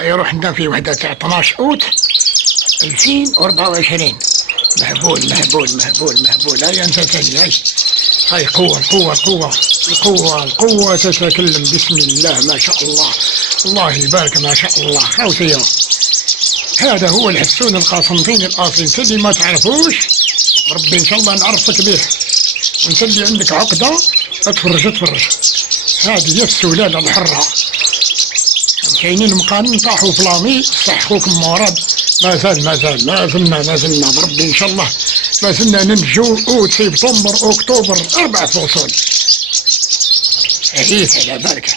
رحنا في وحدة تاع 12 أوت 2024. مهبول مهبول مهبول مهبول. هاي أنت ثاني. هاي قوة القوة القوة القوة القوة تتكلم. بسم الله ما شاء الله. الله يبارك ما شاء الله. خوتي هذا هو الحسون القاسنطيني الأصيل. انت اللي ما تعرفوش ربي إن شاء الله نعرفك به، وانت اللي عندك عقدة اتفرج اتفرج. هذه هي السلالة الحرة. كاينين مقانين طاحوا في لامي صح خوكم مراد. ما زلنا بربي ان شاء الله ما زلنا ننجو. اوت سبتمبر اكتوبر 4 فصول. عييت على بركة.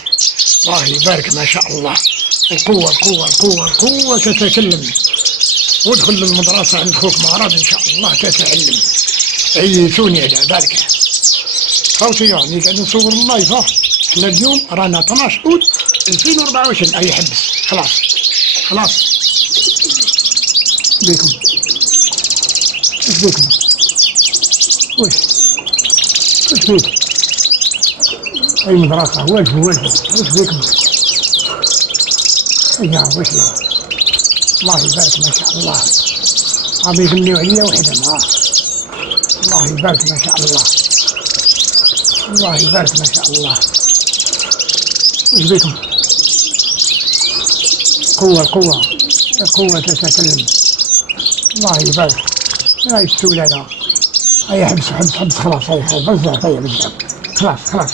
الله يبارك ما شاء الله. القوة القوة القوة القوة تتكلم. وادخل للمدرسة عند خوك مراد ان شاء الله تتعلم. عييتوني على بركة. خوتي يعني قاعد نصور اللايف. احنا اليوم رانا 12 اوت 2024. اي حبس خلاص خلاص. بيكم ايش بيكم؟ وش بيكم؟ اي مدرسة وش بيكم؟ يا وش يا الله يبارك ما شاء الله. عم يغنيوا عليا وحدة معاه. الله يبارك ما شاء الله. الله يبارك ما شاء الله. وش بيكم؟ قوة القوة تتكلم. الله يبارك. هاي السلالة. هاي حبس خلاص. هاي بزاف خلاص.